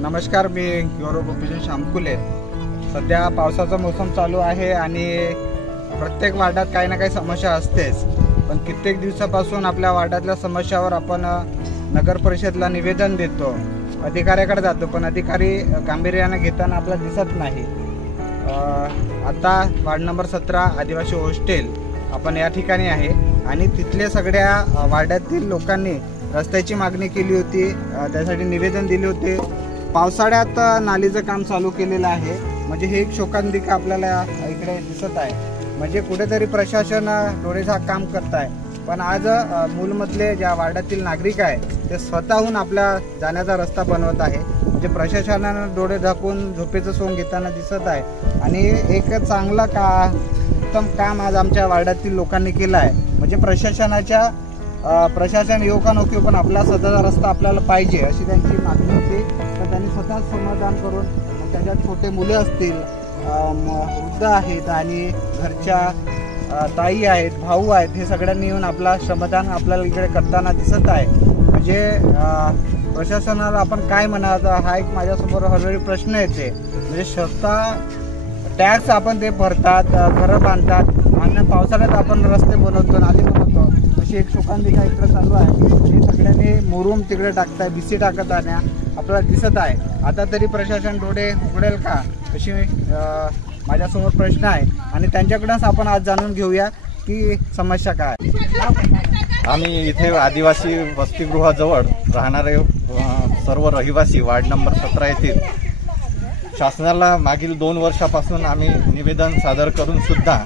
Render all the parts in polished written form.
नमस्कार, मी गौरव गोपीचंद शामकुले। सध्या पावसाचा मोसम चालू आहे आणि प्रत्येक वार्डात काही ना काही समस्या असतेच, पण कित्येक दिवसापासून आपल्या वार्डातल्या समस्यावर आपण नगर परिषदला निवेदन देतो, अधिकाऱ्याकडे जातो, पण अधिकारी गांभीर्याने घेताना आपल्याला दिसत नाही। आता वार्ड नंबर 17 आदिवासी हॉस्टेल आपण या ठिकाणी आहे आणि तिथले सगळ्या वार्डातील लोकांनी रस्त्याची मागणी केली होती, त्यासाठी निवेदन दिले होते। पावसाळ्यात नालीचं काम चालू केलेलं आहे, म्हणजे हे एक शोकांतिका आपल्याला इकडे दिसत आहे। म्हणजे कुठेतरी प्रशासन डोळेझाक काम करत आहे, पण आज मूलमधले ज्या वार्डातील नागरिक आहे ते स्वतःहून आपल्या जाण्याचा रस्ता बनवत आहे। म्हणजे प्रशासनानं डोळे झाकून झोपेचं सोंग घेताना दिसत आहे आणि एक चांगला उत्तम काम आज आमच्या वार्डातील लोकांनी केलं आहे। म्हणजे प्रशासन येऊ का नको पण आपला स्वतःचा रस्ता आपल्याला पाहिजे अशी त्यांची मागणी होती, तर त्यांनी स्वतःच समाधान करून त्याच्यात छोटे मुले असतील, वृद्ध आहेत आणि घरच्या ताई आहेत, भाऊ आहेत, हे सगळ्यांनी येऊन आपला श्रमदान आपल्याला इकडे करताना दिसत आहे। म्हणजे प्रशासनाला आपण काय म्हणायचं हा एक माझ्यासमोर हरवेळी प्रश्न येते। म्हणजे स्वतः टॅक्स आपण ते भरतात, घरं बांधतात आणि पावसाळ्यात आपण रस्ते बनवतो, नाली बनवतो, अशी एक शोकांतिका इकडे चालू आहे। हे सगळ्यांनी मुरुम तिकडे टाकताय, बिसी टाकत आहे आपल्याला दिसत आहे। आता तरी प्रशासन डोळे उघडेल का अशी माझ्यासमोर प्रश्न आहे आणि त्यांच्याकडेच आपण आज जाणून घेऊया की समस्या काय। आम्ही इथे आदिवासी वसतिगृहाजवळ राहणारे सर्व रहिवासी वार्ड नंबर 17 येथील शासनाला मागील 2 वर्षापासून आम्ही निवेदन सादर करून सुद्धा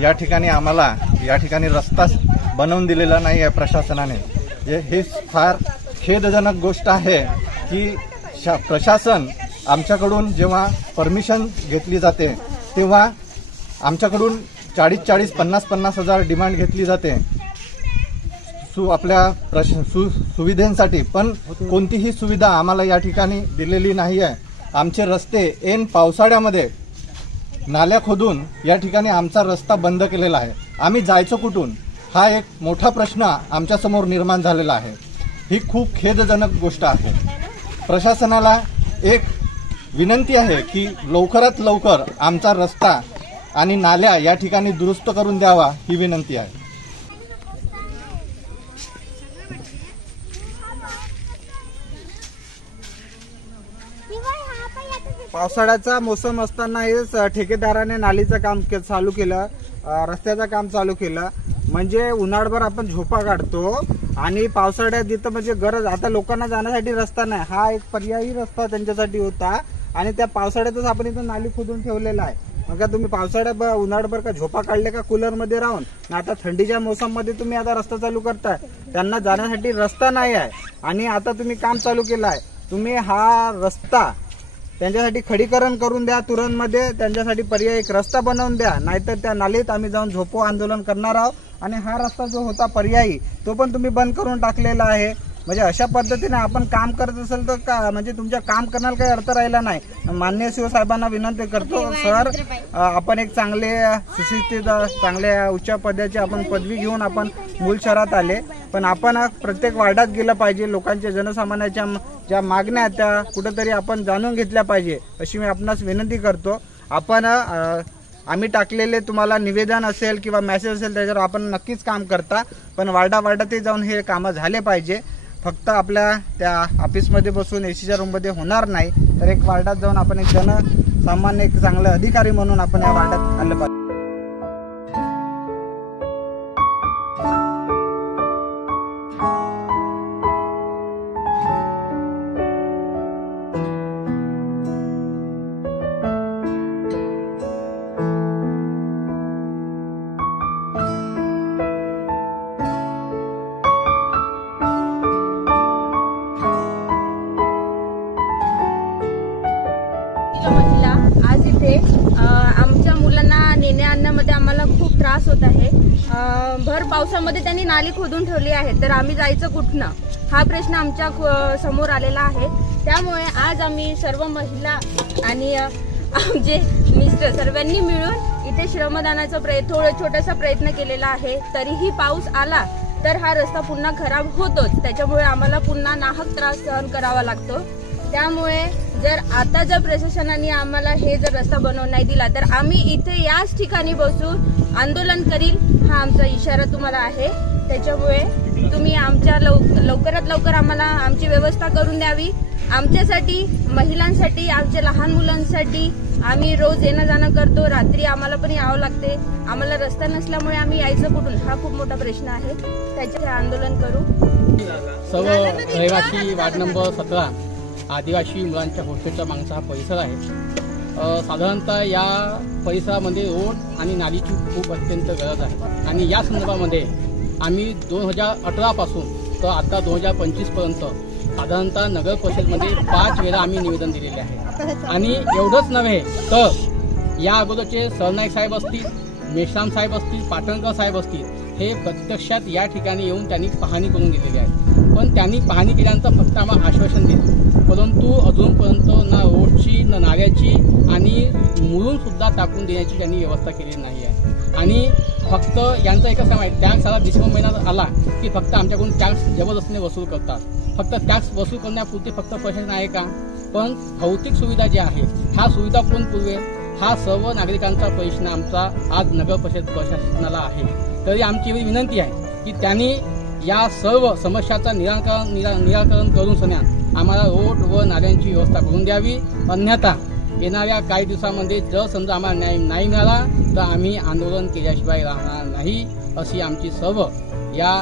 या ठिकाणी रस्ता बनवून दिलेला नाही आहे प्रशासनाने। हे फार खेदजनक गोष्ट आहे की प्रशासन आमच्याकडून जेव्हा परमिशन घेतली जाते तेव्हा आमच्याकडून 40-40, 50-50 हजार डिमांड घेतली जाते आपल्या सुविधेसाठी, पण कोणतीही सुविधा आम्हाला या ठिकाणी दिलेली नाही आहे। आमचे रस्ते ऐन पावसाळ्यामध्ये नाल्या खोदून या ठिकाणी आमचा रस्ता बंद केलेला आहे। आम्ही जायचं कुठून हा एक मोठा प्रश्न आमच्यासमोर निर्माण झालेला आहे। ही खूप खेदजनक गोष्ट आहे। प्रशासनाला एक विनंती आहे की लवकरात लवकर आमचा रस्ता आणि नाल्या या ठिकाणी दुरुस्त करून द्यावा, ही विनंती आहे। पावसाळ्याचा मोसम असताना हे ठेकेदाराने नालीचं काम चालू केलं, रस्त्याचं काम चालू केलं। म्हणजे उन्हाळभर आपण झोपा काढतो आणि पावसाळ्यात इथं म्हणजे गरज, आता लोकांना जाण्यासाठी रस्ता नाही, हा एक पर्यायी रस्ता त्यांच्यासाठी होता आणि त्या पावसाळ्यातच आपण इथं नाली खोदून ठेवलेला आहे। मग तुम्ही पावसाळ्यात उन्हाळभर का झोपा काढले का कूलरमध्ये राहून, आता थंडीच्या मोसममध्ये तुम्ही आता रस्ता चालू करताय, त्यांना जाण्यासाठी रस्ता नाही आहे आणि आता तुम्ही काम चालू केलं आहे। तुम्ही हा रस्ता त्यांच्यासाठी खडीकरण करून द्या तुरंतमध्ये, त्यांच्यासाठी पर्यायी एक रस्ता बनवून द्या, नाहीतर त्या नालीत आम्ही जाऊन झोपो आंदोलन करणार आहोत आणि हा रस्ता जो होता पर्यायी तो पण तुम्ही बंद करून टाकलेला आहे। म्हणजे अशा पद्धतीने आपण काम करत असेल तर का म्हणजे तुमच्या काम करण्याला काही अर्थ राहिला नाही। माननीय शिवसाहेबांना विनंती करतो, सर आपण एक चांगले सुशिक्षित चांगल्या उच्च पदाची आपण पदवी घेऊन आपण मूल शहरात आले, पण आपण प्रत्येक वार्डात गेलं पाहिजे, लोकांच्या जनसामान्याच्या ज्या मागण्या आहेत त्या कुठेतरी आपण जाणून घेतल्या पाहिजे अशी मी आपणास विनंती करतो। आपण आम्ही टाकलेले तुम्हाला निवेदन असेल किंवा मेसेज असेल त्याच्यावर आपण नक्कीच काम करता, पण वार्डावार्डातही जाऊन हे कामं झाले पाहिजे। फक्त आपल्या त्या ऑफिसमध्ये बसून एसीच्या रूममध्ये होणार नाही, तर एक वार्डात जाऊन आपण एक जनसामान्य एक चांगले अधिकारी म्हणून आपण या वार्डात आलं पाहिजे। महिला आज इथे आमच्या मुलांना नेण्या आणण्यामध्ये आम्हाला खूप त्रास होत आहे। भर पावसामध्ये त्यांनी नाली खोदून ठेवली आहे, तर आम्ही जायचं कुठनं हा प्रश्न आमच्या समोर आलेला आहे। त्यामुळे आज आम्ही सर्व महिला आणि आमचे मिस्टर सर्वांनी मिळून इथे श्रमदानाचा छोटासा प्रयत्न केलेला आहे। तरीही पाऊस आला तर हा रस्ता पुन्हा खराब होतोच, त्याच्यामुळे आम्हाला पुन्हा नाहक त्रास सहन करावा लागतो। त्यामुळे जर आता जर प्रशासनाने आम्हाला हे जर रस्ता बनवून नाही दिला तर आम्ही इथे याच ठिकाणी बसून आंदोलन करील हा आमचा इशारा तुम्हाला आहे। त्याच्यामुळे तुम्ही आमच्या लवकरात लवकर आम्हाला आमची व्यवस्था करून द्यावी। आमच्यासाठी, महिलांसाठी, आमच्या लहान मुलांसाठी आम्ही रोज येणं जाणं करतो, रात्री आम्हाला पण यावं लागते। आम्हाला रस्ता नसल्यामुळे आम्ही यायचं कुठून हा खूप मोठा प्रश्न आहे। त्याचे आंदोलन करू। सर्व रहिवासी वार्ड नंबर 17 आदिवासी मुलांच्या हॉस्टेलच्या मागचा हा परिसर आहे। साधारणतः या परिसरामध्ये रोड आणि नालीची खूप अत्यंत गरज आहे आणि या संदर्भामध्ये आम्ही 2018 पासून तर आता 2025 पर्यंत साधारणतः नगर परिषदमध्ये 5 वेळा आम्ही निवेदन दिलेले आहे। आणि एवढंच नव्हे तर या अगोदरचे सरनाईक साहेब असतील, मेश्राम साहेब असतील, पाटणकर साहेब असतील, हे प्रत्यक्षात या ठिकाणी येऊन त्यांनी पाहणी करून घेतलेली आहे। पण त्यांनी पाहणी केल्यानंतर फक्त आम्हाला आश्वासन दिलं, परंतु अजूनपर्यंत ना रोडची ना नाल्याची आणि मुरुम सुद्धा टाकून देण्याची त्यांनी व्यवस्था केलेली नाही आहे। आणि फक्त यांचं एकच काम आहे, टॅक्स आला डिसेंबर महिन्यात आला की फक्त आमच्याकडून टॅक्स जबरदस्तीने वसूल करतात। फक्त टॅक्स वसूल करण्यापुरती फक्त प्रशासन आहे का? पण भौतिक सुविधा ज्या आहेत ह्या सुविधा कोण पुरवेल? हा सर्व नागरिकांचा प्रश्न आमचा आज नगर परिषद प्रशासनाला आहे। तरी आमची एवढी विनंती आहे की त्यांनी या सर्व समस्याचा निराकरण करून सन्यान आम्हाला रोड व नाल्यांची व्यवस्था करून द्यावी। अन्यथा येणाऱ्या काही दिवसामध्ये जर समजा आम्हाला न्याय नाही मिळाला तर आम्ही आंदोलन केल्याशिवाय राहणार नाही, अशी आमची सर्व या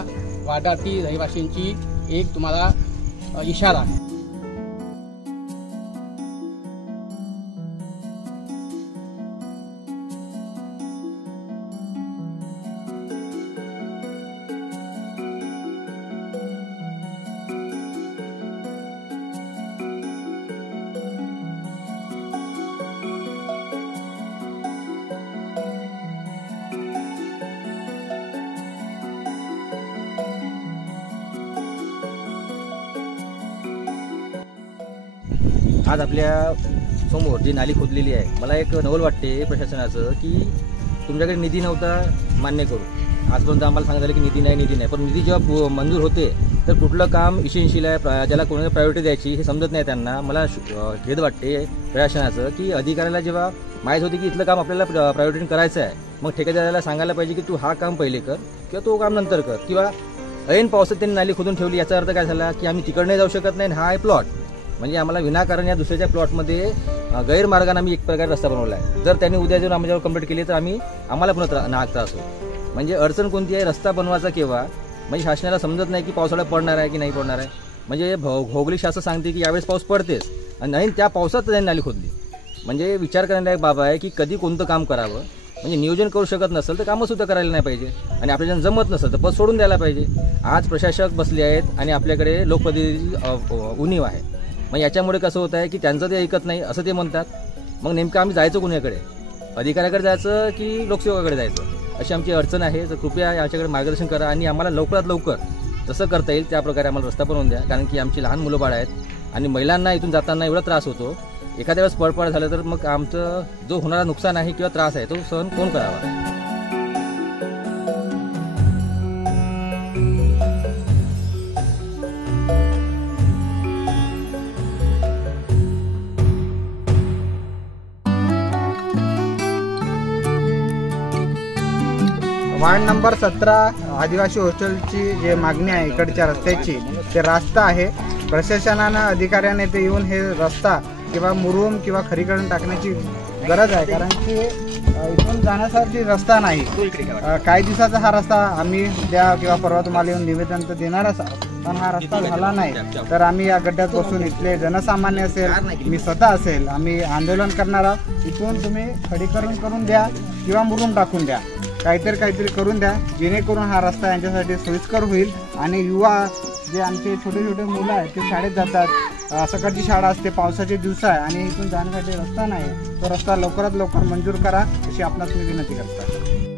वार्डातील रहिवासींची एक तुम्हाला इशारा आहे। आज आपल्या समोर जी नाली खोदलेली आहे, मला एक नवल वाटते प्रशासनाचं की तुमच्याकडे निधी नव्हता मान्य करू, आजपर्यंत आम्हाला सांगत आलं की निधी नाही, पण निधी जेव्हा मंजूर होते तर कुठलं काम इसेन्शियल आहे, ज्याला कोणाला प्रायोरिटी द्यायची हे समजत नाही त्यांना। मला खेद वाटते प्रशासनाचं की अधिकाऱ्याला जेव्हा माहीत होते की इथलं काम आपल्याला प्रायोरिटी करायचं आहे, मग ठेकेदाराला सांगायला पाहिजे की तू हा काम पहिले कर किंवा तो काम नंतर कर, किंवा ऐन पावसात त्यांनी नाली खोदून ठेवली, याचा अर्थ काय झाला की आम्ही तिकडे जाऊ शकत नाही, हा आहे प्लॉट, म्हणजे आम्हाला विनाकारण या दुसऱ्याच्या प्लॉटमध्ये गैरमार्गाने आम्ही एक प्रकारे रस्ता बनवला आहे। जर त्यांनी उद्या जर आम्हाला कंप्लीट केली तर आम्हाला पुन्हा नाहक त्रास होईल। म्हणजे अडचण कोणती आहे, रस्ता बनवायचा केव्हा, म्हणजे शासनाला समजत नाही की पावसाळा पडणार आहे की नाही पडणार आहे। म्हणजे भौगोलिक शास्त्र सांगते की यावेळेस पाऊस पडतेच आणि नाही त्या पावसात त्यांनी नाली खोदली, म्हणजे विचार करण्यालायक बाब आहे की कधी कोणतं काम करावं। म्हणजे नियोजन करू शकत नसेल तर कामं सुद्धा करायला नाही पाहिजे आणि आपल्याला जमत नसेल तर पद सोडून द्यायला पाहिजे। आज प्रशासक बसले आहेत आणि आपल्याकडे लोकप्रतिनिधी उणीव आहे, मग याच्यामुळे कसं होत आहे की त्यांचं ते ऐकत नाही असं ते म्हणतात। मग नेमकं आम्ही जायचं कोणाकडे, अधिकाऱ्याकडे जायचं की लोकसेवकाकडे जायचं, अशी आमची अडचण आहे। तर कृपया याच्याकडे मार्गदर्शन करा आणि आम्हाला लवकरात लवकर जसं करता येईल त्या प्रकारे आम्हाला रस्ता बनवून द्या, कारण की आमची लहान मुलं बाळ आहेत आणि महिलांना इथून जाताना एवढा त्रास होतो, एखाद्या वेळेस पडपड झालं तर मग आमचं जो होणारा नुकसान आहे किंवा त्रास आहे तो सहन कोण करावा। वार्ड नंबर 17 आदिवासी हॉस्टेलची जे मागणी आहे इकडच्या रस्त्याची, ते रास्ता आहे। प्रशासनानं अधिकाऱ्याने ते येऊन हे रस्ता किंवा मुरुम किंवा खरीकरण टाकण्याची गरज आहे, कारण की इथून जाण्यासाठी रस्ता नाही। काही दिवसाचा हा रस्ता आम्ही द्या किंवा परवा तुम्हाला येऊन निवेदन तर देणारच, पण हा रस्ता झाला नाही तर आम्ही या गड्ड्यात बसून इथले जनसामान्य असेल, मी स्वतः असेल, आम्ही आंदोलन करणार आहोत। इथून तुम्ही खडीकरण करून द्या किंवा मुरुम टाकून द्या, काहीतरी करून द्या, जेणेकरून हा रस्ता यांच्यासाठी सोयीस्कर होईल। आणि युवा जे आमचे छोटे छोटे मुलं आहेत ते शाळेत जातात, सकाळची शाळा असते, पावसाचे दिवस आहे आणि इथून जाण्यासाठी रस्ता नाही, तो रस्ता लवकरात लवकर मंजूर करा अशी आपणास मी विनंती करतो।